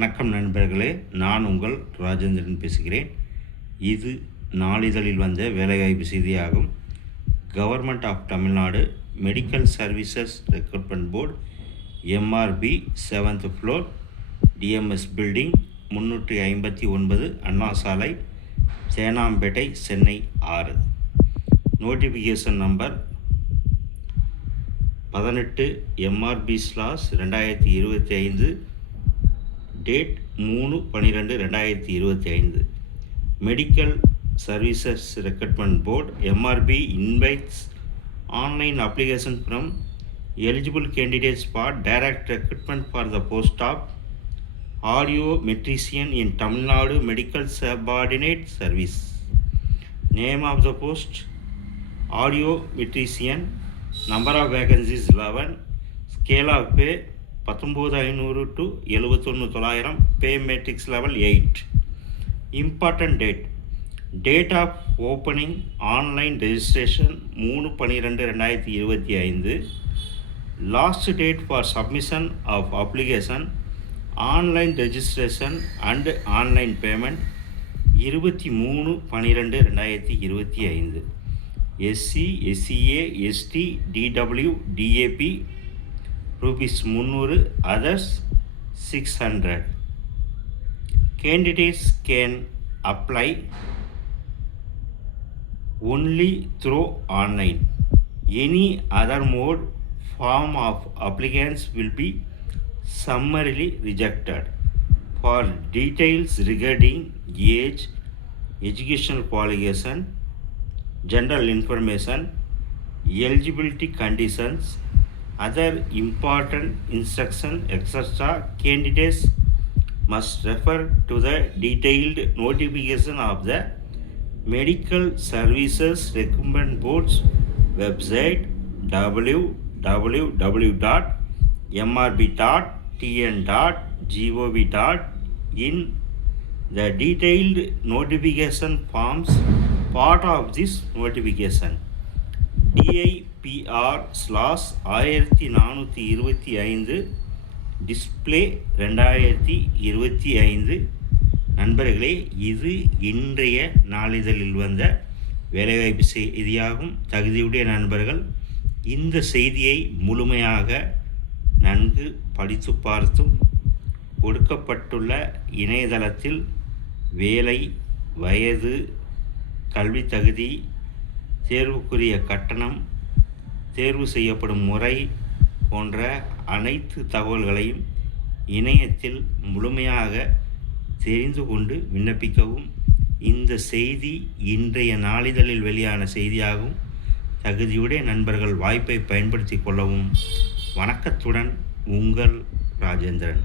வணக்கம் நண்பர்களே, நான் உங்கள் ராஜேந்திரன் பேசுகிறேன். இது நாளிதழில் வந்த வேலைவாய்ப்பு செய்தியாகும். Government of Tamil Nadu medical services recruitment board MRB 7th floor DMS building 359 Anna Salai, Teynampet, Chennai 6. Notification number 18 MRB/2025, date 3/12/2025. Medical services recruitment board MRB invites online application from eligible candidates for direct recruitment for the post of audiometrician in Tamil Nadu Medical Subordinate Service. Name of the post: audiometrician. Number of vacancies 11. Scale of pay 19500 to 71900. Pay matrix level 8. Important date: date of opening online registration 3/12/2025. Last date for submission of application, online registration and online payment 23/12/2025. SC, SCA, ST, DW, DAP rupees 300, others 600. Candidates can apply only through online. Any other mode form of applicants will be summarily rejected. For details regarding age, educational qualification, general information, eligibility conditions, other important instructions, etc., candidates must refer to the detailed notification of the Medical Services Recruitment Board's website www.mrb.tn.gov.in. The detailed notification forms part of this notification. DIPR/1425 display 2025. நண்பர்களே, இது இன்றைய நாளிதழில் வந்த வேலைவாய்ப்பு செய்தியாகும். தகுதியுடைய நண்பர்கள் இந்த செய்தியை முழுமையாக நன்கு படித்து பார்த்தும் கொடுக்கப்பட்டுள்ள இணையதளத்தில் வேலை, வயது, கல்வி தகுதி, தேர்வுக்குரிய கட்டணம், தேர்வு செய்யப்படும் முறை போன்ற அனைத்து தகவல்களையும் இணையத்தில் முழுமையாக தெரிந்து கொண்டு விண்ணப்பிக்கவும். இந்த செய்தி இன்றைய நாளிதழில் வெளியான செய்தியாகும். தகுதியுடைய நண்பர்கள் வாய்ப்பை பயன்படுத்தி கொள்ளவும். வணக்கத்துடன் உங்கள் ராஜேந்திரன்.